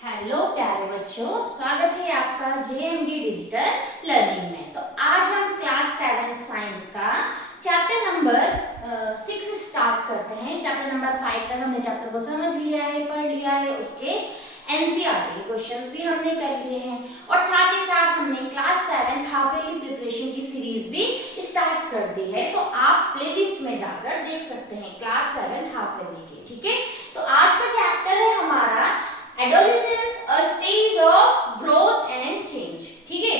Hello प्यारे बच्चों, स्वागत है आपका जेएमडी डिजिटल लर्निंग में। तो आज हम क्लास 7 साइंस का चैप्टर नंबर 6 स्टार्ट करते हैं। चैप्टर नंबर 5 तक हमने चैप्टर को समझ लिया है, पढ़ लिया है, उसके एनसीईआरटी क्वेश्चंस भी हमने कर लिए हैं और साथ ही साथ हमने क्लास 7 हाफ ईयरली प्रिपरेशन की सीरीज भी स्टार्ट कर दी है। तो आप प्लेलिस्ट में जाकर देख सकते हैं क्लास 7 हाफ ईयरली की। ठीक है, तो आज का चैप्टर है हमारा adolescence, a stage of growth and change. ठीक है,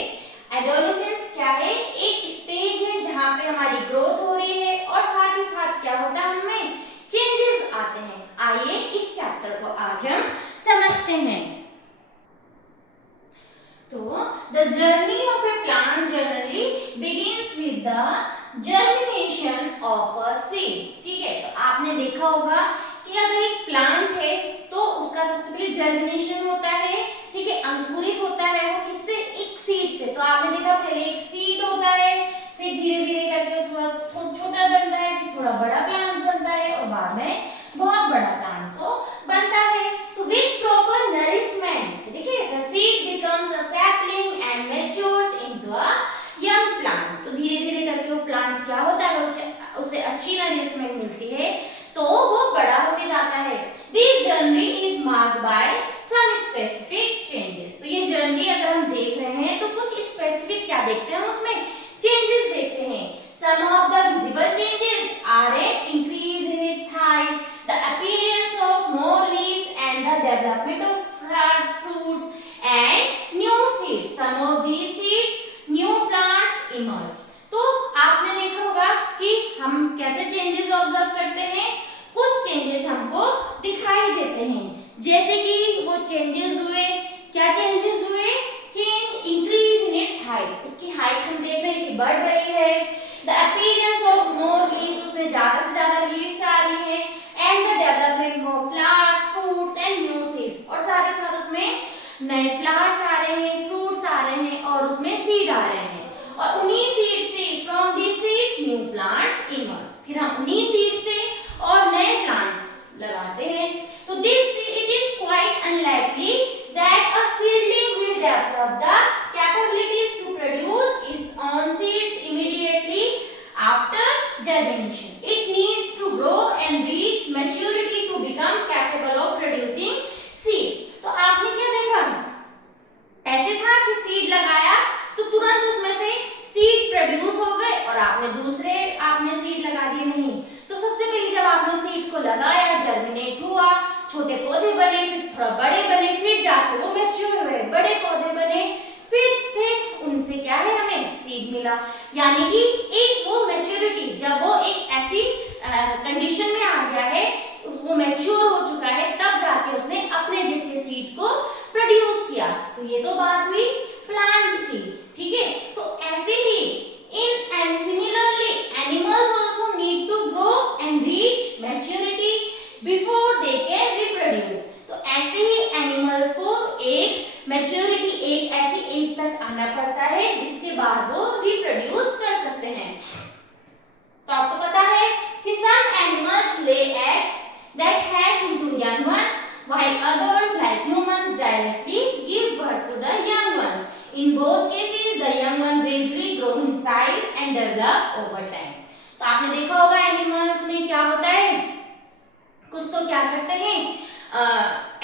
एडोलेसेंस क्या है? एक स्टेज है जहां पे हमारी ग्रोथ हो रही है और साथ ही साथ क्या होता है, हमें चेंजेस आते हैं। आइए इस चैप्टर को आज हम समझते हैं। तो the journey of A plant generally begins with the germination of a seed. ठीक है, तो आपने देखा होगा कि अगर एक प्लांट है तो उसका सबसे पहले जर्मिनेशन होता है। ठीक है, अंकुरित होता है वो किससे? एक सीड से। तो आपने देखा पहले एक सीड होता है, फिर धीरे धीरे करके थोड़ा छोटा बनता है, फिर थोड़ा बड़ा प्लांट बनता है और बाद में बहुत बड़ा प्लांट बनता है। तो विद प्रॉपर नरिशमेंट, देखिए, the seed becomes a sapling and matures into a young plant. तो धीरे धीरे करके वो प्लांट क्या होता है, उसे अच्छी नरिशमेंट मिलती है तो वो बड़ा होते जाता है। This journey is marked by some specific changes. तो ये जर्नी अगर हम देख रहे हैं तो कुछ स्पेसिफिक क्या देखते हैं, उसमें चेंजेस देखते हैं। Some of the visible changes are an increase in its height, the appearance of more leaves and the development of flowers, fruits and new seeds. Some of these seeds new plants emerge. तो आपने देखा होगा कि हम कैसे changes observe करते हैं। कुछ चेंजेस हमको दिखाई देते हैं, जैसे कि वो चेंजेस हुए, क्या चेंजेस हुए? Change increase in its height, उसकी हाइट हम देख रहे हैं कि बढ़ रही है। The appearance of more leaves, उसमें ज्यादा से ज्यादा लीव्स आ रही हैं। And the development of flowers, fruits and new seeds, और साथ ही साथ उसमें नए फ्लावर्स आ रहे हैं, फ्रूट्स आ रहे हैं और उसमें सीड आ रहे हैं। और उन्हीं सीड से, from this seeds new plants emerge. फिर हम उन्हीं सीड से और नए प्लांट्स लगाते हैं। तो this it is quite unlikely that a seedling will develop the capabilities to produce its own seeds immediately after germination. It needs to grow and reach maturity to become capable of producing seeds. तो आपने क्या देखा, ऐसे था कि seed लगाया तो तुरंत उसमें से सीड प्रोड्यूस हो गए और आपने सीड लगा दिए, नहीं। तो सबसे पहले जब आपने सीड को लगाया, जर्मिनेट हुआ, छोटे पौधे बने, फिर थोड़ा बड़े बने, फिर जाके वो मैच्योर हुए, बड़े पौधे बने, फिर से उनसे क्या है, हमें सीड मिला। यानी कि एक वो मैच्योरिटी, जब वो एक ऐसी कंडीशन में आ गया है, वो मैच्योर हो चुका है, तब जाके उसने अपने जैसे सीड को प्रोड्यूस किया। तो ये तो बात हुई प्लांट की। ठीक है, तो ऐसे ही इन and similarly animals also need to grow and reach maturity before they can reproduce. तो ऐसे ही एनिमल्स को एक मैच्योरिटी, एक ऐसी एज तक आना पड़ता है जिसके बाद वो रिप्रोड्यूस कर सकते हैं। तो आपको पता है कि some animals lay eggs that hatch into young ones, while others like humans directly give birth to the young ones. In both cases, the young one gradually grow in size and develop over time. तो आपने देखा होगा animals में क्या होता है, कुछ तो क्या करते हैं,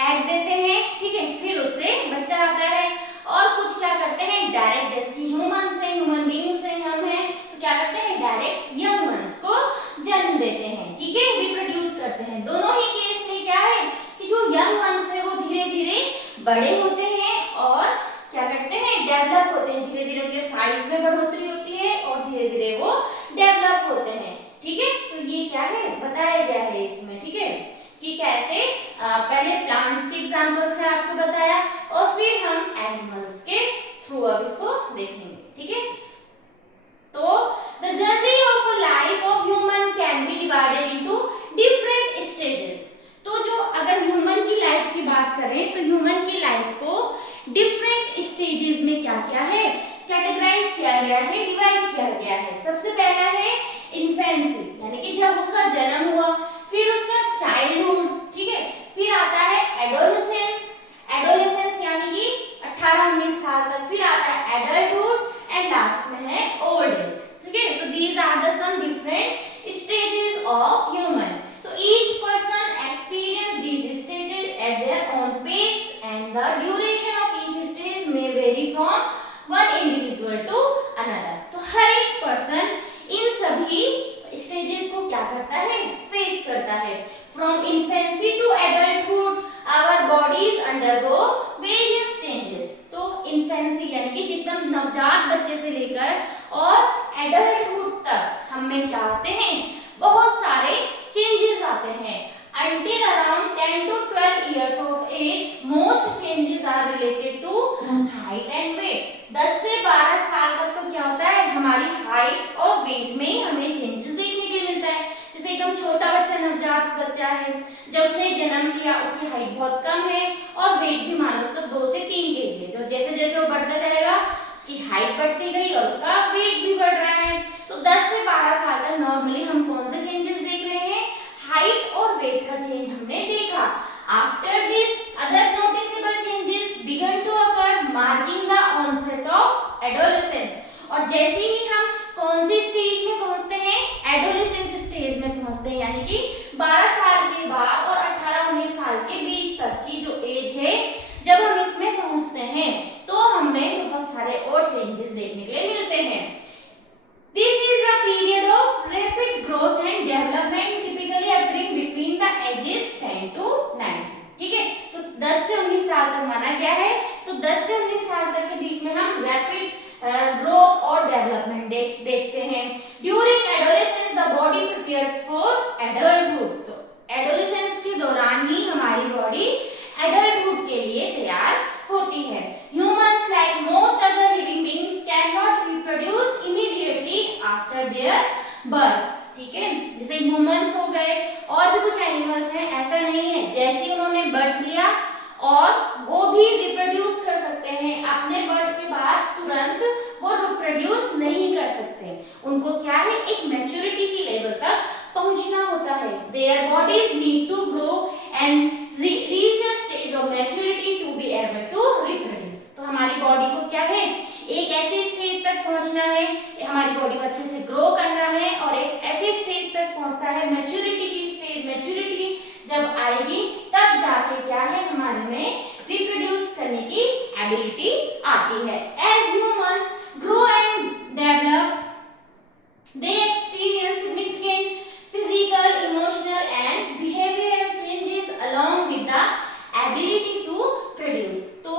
एग देते हैं, ठीक है, फिर उससे बच्चा आता है, और कुछ क्या करते हैं, डायरेक्ट, जैसे कि ह्यूमन बींग से हम हैं, तो क्या करते हैं, डायरेक्ट यंग वंस को जन्म देते हैं। ठीक है, रिप्रोड्यूस करते हैं। दोनों ही केस में क्या है कि जो यंग वंस है वो धीरे धीरे बड़े होते हैं और क्या करते हैं, डेवलप होते हैं। धीरे धीरे उनके साइज में बढ़ोतरी होती है और धीरे धीरे वो डेवलप होते हैं। ठीक है, तो ये क्या है, बताया गया है इसमें। ठीक है, कि कैसे पहले प्लांट्स के एग्जांपल से आपको बताया और फिर हम एनिमल्स के थ्रू अब इसको देखेंगे। ठीक है, तो the journey of a life of human can be divided into different stages। तो जो अगर ह्यूमन की लाइफ की बात करें तो ह्यूमन की लाइफ को डिफरेंट स्टेजेस में क्या क्या है, कैटेगराइज किया गया है, डिवाइड किया गया है। सबसे पहला है इन्फेंसी, यानी कि जब उसका जन्म हुआ, फिर उसका चाइल्डहुड, ठीक है, फिर आता है adolescence. Adolescence duration of each stage में vary from one individual to another. तो हर एक पर्सन इन सभी स्टेजेस को क्या करता है, फेस करता है। From infancy to adulthood our bodies undergo various changes. तो इन्फेंसी यानी कि एकदम नवजात बच्चे से लेकर और एडल्टहुड तक हम में क्या आते हैं, बहुत सारे चेंजेस आते हैं। Until around 10 to 12 years of age, most changes are related to height and weight. 10 से 12 साल तक तो क्या होता है, हमारी हाइट और वेट में हमें चेंजेस देखने के लिए मिलता है। जैसे एकदम छोटा बच्चा, नवजात बच्चा है, जब उसने जन्म लिया उसकी हाइट बहुत कम है और वेट भी मान लो उसका 2 से 3 केजी है। तो जैसे जैसे वो बढ़ता जाएगा उसकी हाइट बढ़ती गई और उसका वेट भी बढ़ रहा है। तो 10 से 12 साल तक नॉर्मली हम कौन से चेंजेस देख रहे हैं, हाइट और वेट का चेंज हमने देखा। After this other noticeable changes began to occur marking the onset of adolescence. और जैसे ही हम कौन सी स्टेज में पहुंचते हैं, एडोलेसेंस स्टेज में पहुंचते हैं, यानी कि 12 साल के बाद और 18-19 साल के बीच तक की जो एज है, जब हम इसमें पहुंचते हैं तो हमें बहुत सारे और चेंजेस देखने के लिए मिलते हैं। This is a period of rapid growth and development typically occurring between the ages 10 to 19। ठीक है, तो 10 से 19 साल तक माना गया है। तो 10 से 19 साल तक के बीच में हम रैपिड ग्रोथ और डेवलपमेंट देखते हैं। During adolescence the body prepares for adulthood. तो एडोलेसेंस के दौरान ही हमारी बॉडी एडल्टहुड के लिए तैयार होती है। Humans like most other living beings cannot reproduce immediately after their birth। ठीक है, जैसे ह्यूमंस हो गए और भी कुछ एनिमल्स हैं, ऐसा नहीं है जैसे उन्होंने बर्थ लिया और वो भी रिप्रोड्यूस कर सकते हैं, अपने बर्थ के बाद तुरंत वो रिप्रोड्यूस नहीं कर सकते। उनको क्या है, एक मैच्योरिटी की लेवल तक पहुंचना होता है। Their bodies need to grow and reach a stage of maturity to be able to reproduce। तो हमारी बॉडी को क्या है, एक ऐसे स्टेज तक पहुंचना है, हमारी बॉडी को अच्छे से ग्रो करना है और एक ऐसे स्टेज तक पहुंचता है, मैच्योरिटी की स्टेज। मैच्योरिटी जब आएगी तब जाके क्या है, हमारे में रिप्रोड्यूस करने की एबिलिटी आती है। As humans grow and develop they experience significant physical, emotional and behavioral changes along with the ability to produce। तो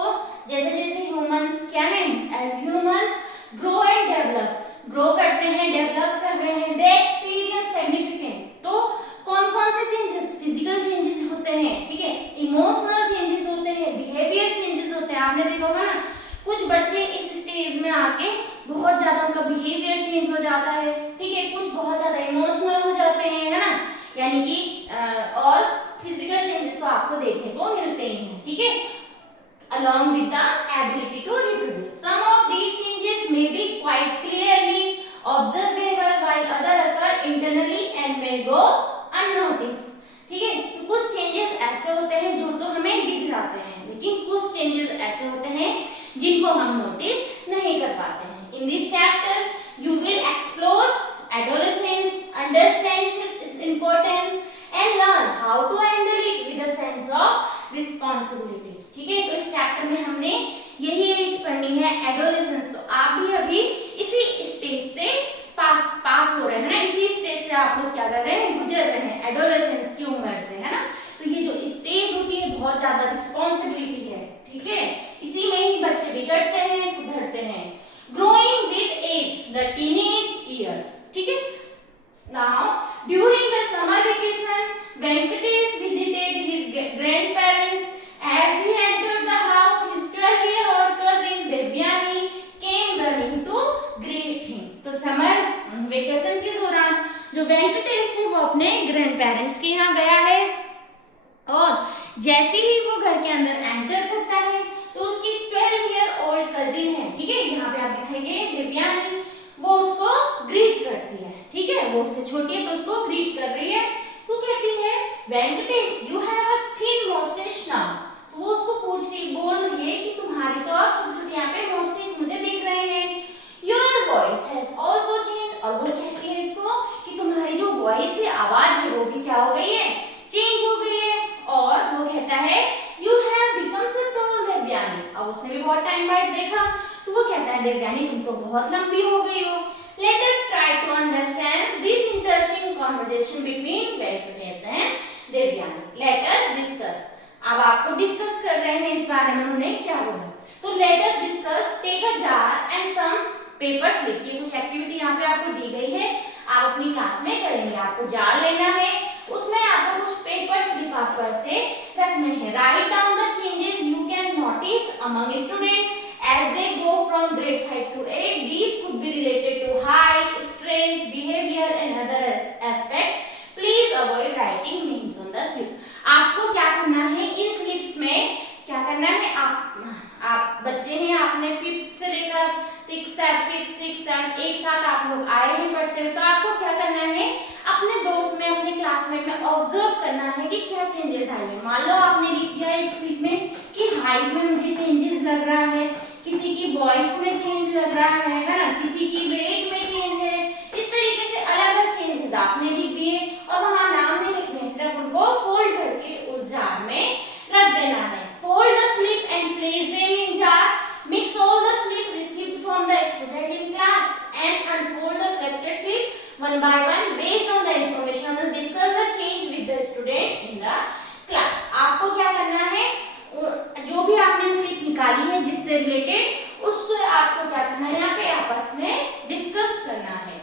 जैसे जैसे ह्यूमंस क्या हैं, as humans grow and develop, grow करते हैं, डेवलप कर रहे हैं। They experience significant. तो कौन कौन से चेंजेस, फिजिकल चेंजेस होते हैं, ठीक है, इमोशनल चेंजेस होते हैं, बिहेवियर चेंजेस होते हैं। आपने देखा होगा ना, कुछ बच्चे इस स्टेज में आके बहुत ज्यादा उनका बिहेवियर चेंज हो जाता है, ठीक है, कुछ बहुत ज्यादा इमोशनल हो जाते हैं, है ना, यानी कि और फिजिकल चेंजेस तो आपको देखने को मिलते ही हैं, ठीक है, along with the ability to reproduce। Some of these changes may be quite clearly observable while other occur internally and may go unnoticed। ठीक है, तो कुछ चेंजेस ऐसे होते हैं जो तो हमें दिख जाते हैं, लेकिन कुछ चेंजेस ऐसे होते हैं जिनको हम नोटिस नहीं कर पाते हैं। In this chapter you will explore adolescence, understand its importance and learn how to handle it with a sense of responsibility। ठीक है, तो इस चैप्टर में हमने यही एज पढ़नी है, एडोलेसेंस। तो आप भी अभी इसी स्टेज से पास हो रहे हैं ना, इसी स्टेज से आप लोग क्या कर रहे हैं, गुजर रहे हैं, एडोलेसेंस की उम्र से, है ना। तो ये जो स्टेज होती है बहुत ज्यादा रिस्पॉन्सिबिलिटी है, ठीक है, इसी में ही बच्चे बिगड़ते हैं, सुधरते हैं। Growing with age, the teenage years. ठीक है, now during the summer vacation Venkatesh visited his grandparents. As he entered the house, his 12-year-old cousin Devyani came running to greet him। तो समर वेकेशन के दौरान जो वेंकटेश है वो अपने ग्रैंड पेरेंट्स के यहाँ गया है और जैसे ही वो घर के अंदर एंटर करता है तो उसकी 12-year-old कजिन है, ठीक है, यहाँ पे आप दिखाएंगे देवयानी, वो उसको ग्रीट करती है, ठीक है, वो उससे छोटी है तो उसको ग्रीट कर रही है। वो कहती है Venkatesh you have a thin moustache now. तो वो उसको बोल रही है कि तुम्हारी तो अब छोटी-छोटी यहाँ पे मोस्टेच मुझे दिख रहे हैं। Your voice has also changed. और वो कहती है इसको कि तुम्हारी जो वॉइस है, आवाज है, वो भी क्या हो गई है, चेंज हो गई है। और वो कहता है you have become so tall बहुत टाइम बाद देखा तो वो कहता है देवयानी तुम तो बहुत लंबी हो गई हो। Let us try to understand this interesting conversation between Venkatesh and Devyani. Let us discuss. अब आपको डिस्कस कर रहे हैं इस बारे में उन्होंने क्या बोला। तो let us discuss, take a jar and some paper slip. ये कुछ एक्टिविटी यहाँ पे आपको दी गई है, आप अपनी क्लास में करेंगे। आपको जार लेना है, उसमें आपको कुछ पेपर स्लिप आपको ऐसे रखने हैं। Write down the changes you can notice among students as they go from grade 5 to 8. These could be related to height, strength, behavior and other aspect. Please avoid writing names on the slip. आपको क्या करना है, इन slips में क्या करना है, आप बच्चे हैं, आपने 5th से लेकर 6th 7 एक साथ आप लोग आए हैं पढ़ते हुए, तो आपको क्या करना है, अपने दोस्त में, अपने क्लासमेट में ऑब्जर्व करना है कि क्या चेंजेस आए हैं। मान लो आपने लिख दिया एक स्लिप में कि हाइट में मुझे चेंजेस लग रहा है, किसी की वॉइस में चेंज लग रहा है ना, किसी की वेट में चेंज है। इस तरीके से अलग अलग चेंजेस आपने लिख दिए और वहां नाम नहीं लिखने, सिर्फ उनको फोल्ड करके उस जार में रख देना है। Fold the slip and place them in jar. Mix all the slip received from the student in class and unfold the collected slip one by one based on the information and discuss the change with the student in the class. आपको क्या करना है, जो भी आपने slip निकाली है जिससे रिलेटेड, उससे आपको क्या करना है, यहाँ पे आपस में डिस्कस करना है।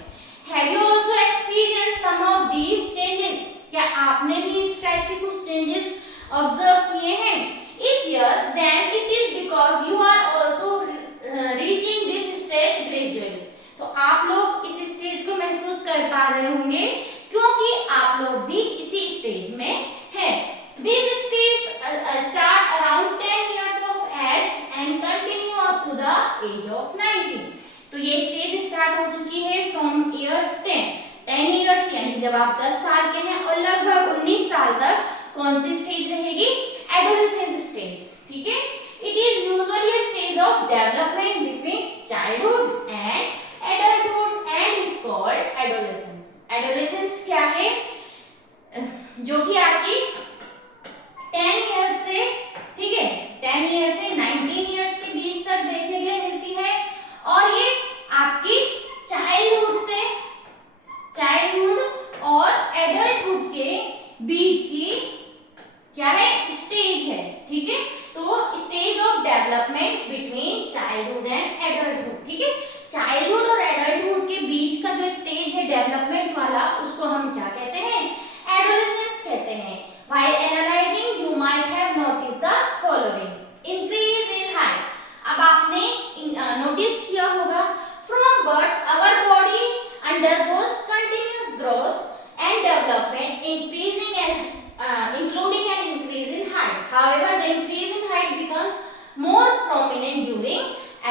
Have you also experienced some of these changes? क्या आपने भी इस टाइप के कुछ चेंजेस ऑब्जर्व किए हैं? If yes, then it is because you are also reaching this stage gradually. तो आप लोग इस स्टेज को महसूस कर पा रहे होंगे क्योंकि आप लोग भी इसी स्टेज में हैं। This stage start around 10 years of age and continue up to the age of 19. तो ये स्टेज स्टार्ट हो चुकी है फ्रॉम इयर्स 10 इयर्स, यानी जब आप 10 साल के हैं, और लगभग 19 साल तक कौन सी स्टेज रहेगी, एडोलेसेंस स्टेज। ठीक है, it is usually a stage of development between childhood and adulthood and is called adolescence. Adolescence क्या है, जो कि आपकी 10 इयर्स से, ठीक है, 10 इयर्स से 19 इयर्स के बीच तक देखने के लिए मिलती है, और ये आपकी चाइल्डहुड और एडल्टहुड के बीच की क्या है, स्टेज है। ठीक है, तो stage of development between childhood and adulthood. ठीक है, चाइल्डहुड और एडल्टहुड के बीच का जो स्टेज है डेवलपमेंट वाला, उसको हम क्या कहते हैं, एडोलेसेंस कहते हैं। While analyzing, you might have noticed the following: increase in height. अब आपने नोटिस किया होगा, from birth our body undergoes continuous growth and development, including an increase in height. However, the increase in height becomes more prominent during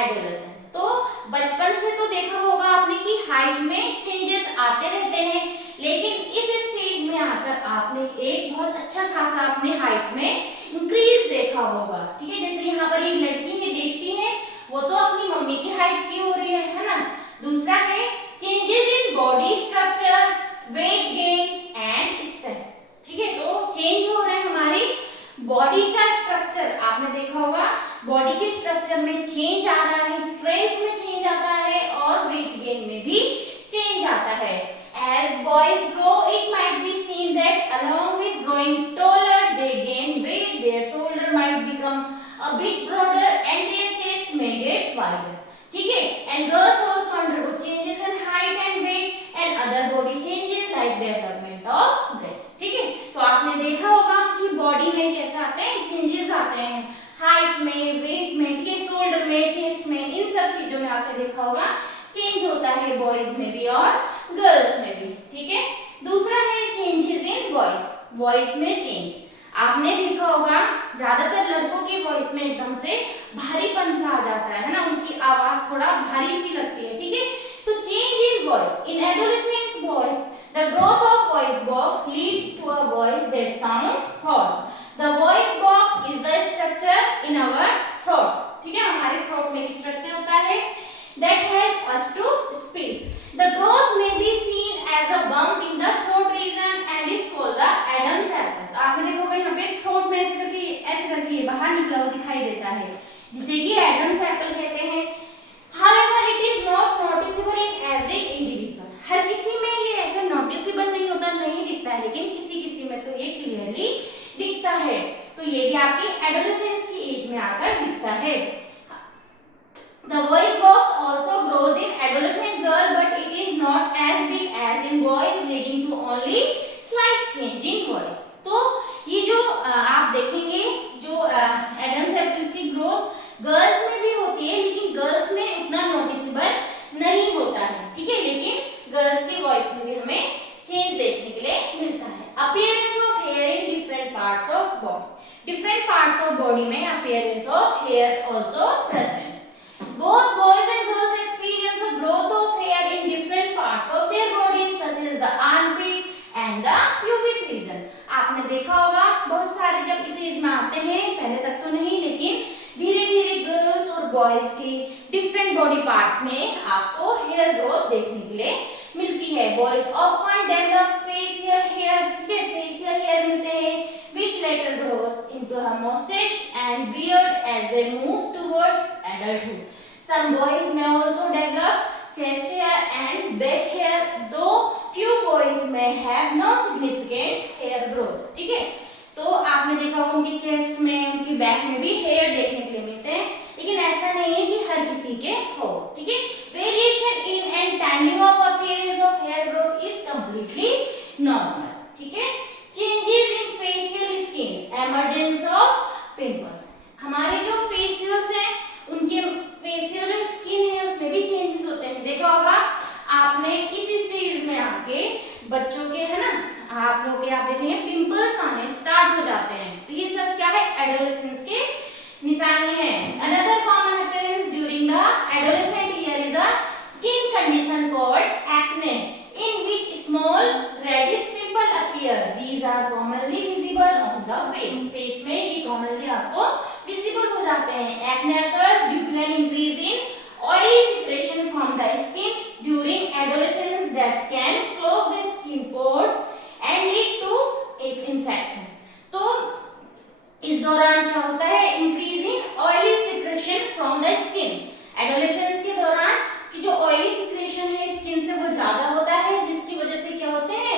adolescence. तो बचपन से तो देखा होगा आपने कि हाइट में चेंजेस आते रहते हैं, लेकिन इस स्टेज में आकर आपने एक बहुत अच्छा खासा अपने हाइट में इंक्रीज देखा होगा। ठीक है, जैसे यहाँ पर एक लड़की है, देखती है, वो तो अपनी मम्मी की हाइट की हो रही है ना। दूसरा है changes in body structure, weight gain and strength. ठीक है, तो चेंज हो रहा है हमारी बॉडी का स्ट्रक्चर, आपने देखा होगा बॉडी के स्ट्रक्चर में चेंज आ रहा है, स्ट्रेंथ में चेंज आता है और वेट गेन में भी चेंज आता है। As boys grow, it might be seen that along with growing taller, they gain weight. Their shoulder might become a bit broader and their chest may get wider. ठीक है, and girls also undergo changes in height and weight and other body changes like development of breast. ठीक है, तो आपने देखा होगा कि body में कैसे आते हैं, चेंजेस आते हैं, हाइट में, वेट में, ठीक है, शोल्डर में, चेस्ट में, इन सब चीजों में आपने देखा होगा चेंज होता है बॉयज में भी और गर्ल्स में भी। ठीक है, दूसरा है चेंजेस इन वॉइस में चेंज। आपने देखा होगा ज्यादातर लड़कों की वॉइस में एकदम से भारीपन सा आ जाता है ना, उनकी आवाज थोड़ा भारी सी लगती है। ठीक है, तो change in voice in adolescent boys, the growth of voice box leads to a voice that sound hoarse. The voice box is the structure in our throat. ठीक है, हमारे थ्रोट में स्ट्रक्चर होता है that help us to speak. The growth may be seen as a bump in the throat region and is called the Adam's apple. तो आपने देखोगे यहाँ पे थ्रोट में ऐसे करके बाहर निकला हुआ दिखाई देता है, जिसे कि एडम्स एप्पल कहते हैं। However, it is not noticeable in every individual. हर किसी में ये ऐसे नोटिसेबल नहीं होता, नहीं दिखता है, लेकिन किसी किसी में तो ये क्लियरली दिखता है। तो ये भी आपकी एडोलेसेंस की एज में आकर दिखता है। The voice box also grows in adolescent girl, but it is not as big as in boys, leading to only slight change in voice. तो ये जो आप देखेंगे जो एडम्स एप्पल्स की ग्रोथ गर्ल्स में भी होती है, लेकिन गर्ल्स में उतना नोटिसेबल नहीं होता है, ठीक है, लेकिन गर्ल्स की वॉइस में भी हमें चेंज देखने के लिए मिलता है। Appearance of hair in different parts of body, different parts of body में appearance of hair also present. Both boys and girls experience the growth of hair in different parts of their bodies, such as the armpit and the pubic region. आपने देखा होगा बहुत सारे जब इस as में आते हैं, पहले तक तो नहीं, लेकिन धीरे धीरे गर्ल्स और बॉयज के डिफरेंट बॉडी पार्ट्स में आपको हेयर ग्रोथ देखने के लिए मिलती है। Boys often develop facial hair, ठीक है, फेशियल हेयर मिलते हैं, which later grows into a mustache and beard as they move towards adulthood. Some boys may also develop chest hair and back hair, though few boys may have no significant hair growth. ठीक है, तो आपने देखा होगा उनकी chest में, उनकी back में भी हेयर देखने के लिए मिलते हैं, लेकिन ऐसा नहीं है कि हर किसी के हो, ठीक है। Variation in and timing of appearance of hair growth is completely normal, ठीक है। Changes in facial skin, emergence of pimples, हमारे जो फेशियल्स हैं उनके फेशियल जो स्किन है उसमें भी चेंजेस होते हैं। देखा होगा आपने इस स्टेज में आके बच्चों के, है ना, आप लोग के आप देखेंगे पिंपल्स आने स्टार्ट हो जाते हैं, तो ये सब क्या है, एडोलेसेंस के निशानी है। Another common appearance during the adolescent year is a skin condition called acne, in which small reddish pimple appear. These are commonly visible on the face. Face में ये commonly आपको visible हो जाते हैं। Acne occurs due to an increase in oily secretion from the skin during adolescence that can clog the skin pores and lead to infection. तो इस दौरान क्या होता है, increase in oily secretion from the skin. Adolescence के दौरान कि जो ऑयली सिक्रेशन है स्किन से वो ज्यादा होता है, जिसकी वजह से क्या होते हैं,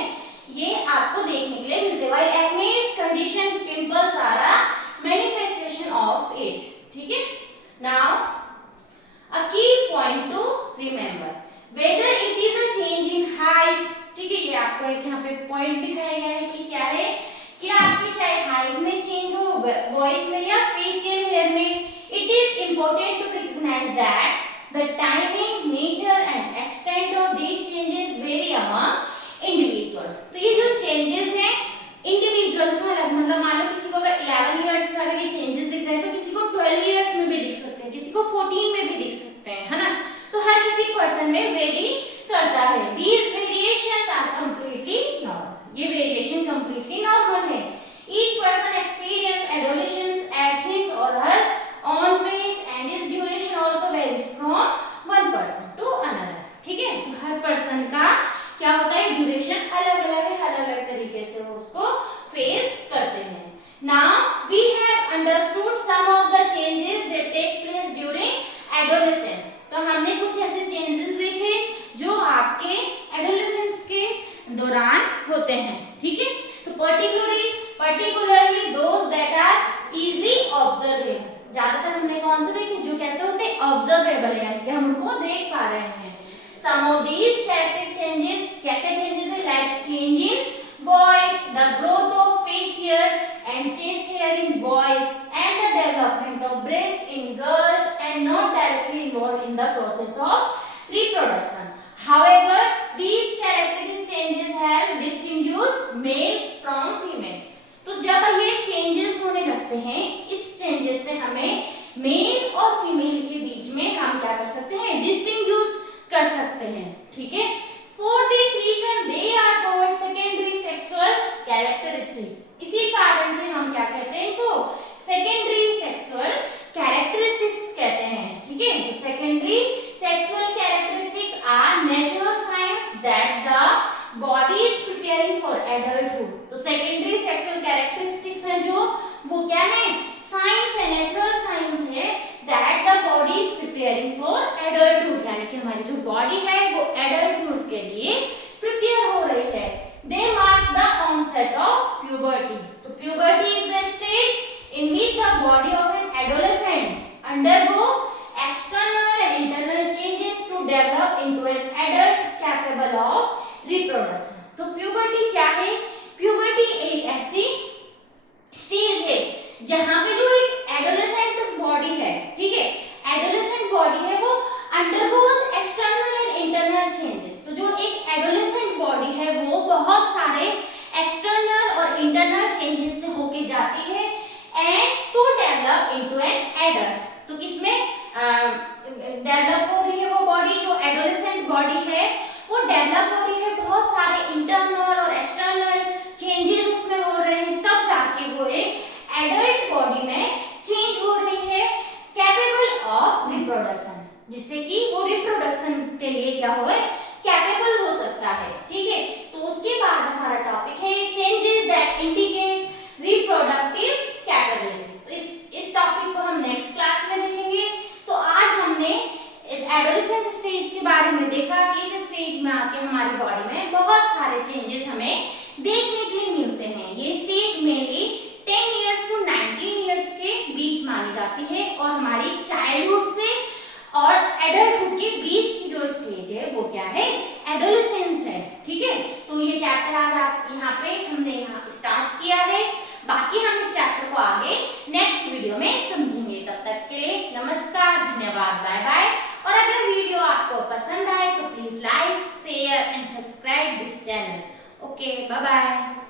ये आपको देखने के लिए मिलते हैं। While acne is condition, pimples are a manifestation of it, ठीक है। Now a key point to remember, whether it is a change in height, ठीक है, ये आपको एक यहाँ पे पॉइंट दिखाया गया है कि क्या है कि आपकी चाहे हाइट में चेंज हो, वॉइस में या फेशियल हेयर में, it is important to recognise that the timing, nature and extent of these changes vary among individuals. तो ये जो changes हैं individuals में अलग, मतलब मान लो किसी को अगर 11 years का अगर ये changes दिख रहे हैं तो किसी को 12 years में भी दिख सकते हैं, किसी को 14 में भी दिख सकते हैं, है ना, तो हर किसी पर्सन में वेरी करता है। These variations are completely normal, ये वेरिएशन completely normal है। Each person experience adolescence at his or her own pace and its duration also varies from one person to another, ठीक है, तो हर पर्सन का क्या होता है, ड्यूरेशन अलग अलग है, अलग अलग तरीके से वो उसको फेस करते हैं। Now we have understood some of the changes that take place during adolescence. तो हमने कुछ ऐसे चेंजेस देखे जो आपके एडोलेसेंस के दौरान होते हैं, ठीक है। तो particularly those that are easily observable, ज्यादातर हमने कौन से देखे, जो कैसे होते हैं, ऑब्जर्वेबल है, यानी कि हम उनको देख पा रहे हैं। Some of these character changes, क्या क्या चेंजेस है, like change in voice, the growth of face hair and chest hair in boys, and the development of breast in girls, and not directly involved in the process of reproduction. However, these characteristic changes help distinguish male from female. तो जब ये changes होने लगते हैं, इस changes से हमें mail और फीमेल के बीच में हम क्या कर सकते हैं, डिस्टिंग्विश कर सकते हैं, ठीक है। For this reason they are called secondary sexual characteristics. इसी कारण से हम क्या कहते हैं इनको, secondary sexual characteristics कहते हैं, ठीक है। तो secondary sexual characteristics are natural signs that the body is preparing for adulthood. तो secondary sexual characteristics हैं जो वो क्या है, साइंस है, नेचुरल साइंस है बॉडी है वो एडल्टहुड के लिए प्रिपेयर हो रही है। They mark the onset of puberty. तो puberty is the stage in which the body of an adolescent undergo external and internal changes to develop into an adult capable of reproduction। तो puberty क्या है? Puberty एक ऐसी stage है जहां पे जो एक एडोलेसेंट बॉडी है, ठीक है, एडोलेसेंट बॉडी है वो undergoes external and internal changes. तो जो एक एडोलेसेंट बॉडी है वो बहुत सारे एक्सटर्नल और इंटरनल चेंजेस से होके जाती है and to develop into an adult. तो किसमें डेवलप हो रही है वो बॉडी? जो एडोलेसेंट बॉडी है वो डेवलप हो रही है, बहुत सारे इंटरनल और एक्सटर्नल चेंजेस उसमें हो रहे हैं, तब जाके वो एक एडल्ट बॉडी में चेंज हो रही है कैपेबल ऑफ रिप्रोडक्शन, जिससे कि वो रिप्रोडक्शन के लिए क्या हो, कैपेबल हो सकता है। ठीक है, तो उसके बाद हमारा टॉपिक है changes that indicate reproductive capability. तो इस टॉपिक को हम नेक्स्ट क्लास में देखेंगे। तो आज हमने एडोलेसेंस स्टेज के बारे में देखा कि इस स्टेज में आके हमारी बॉडी में बहुत सारे चेंजेस हमें देखने के लिए मिलते हैं। ये stage mainly 10 years to 19 years के बीच मानी जाती है और हमारी चाइल्डहुड से और एडल्टहुड के बीच की जो स्टेज है वो क्या है, एडोलेसेंस है। ठीक है, तो ये चैप्टर आज आप यहाँ पे हमने यहाँ स्टार्ट किया है, बाकी हम इस चैप्टर को आगे नेक्स्ट वीडियो में समझेंगे। तब तक के लिए नमस्कार, धन्यवाद, बाय बाय। और अगर वीडियो आपको पसंद आए तो please like, share and subscribe this channel. Okay, bye bye.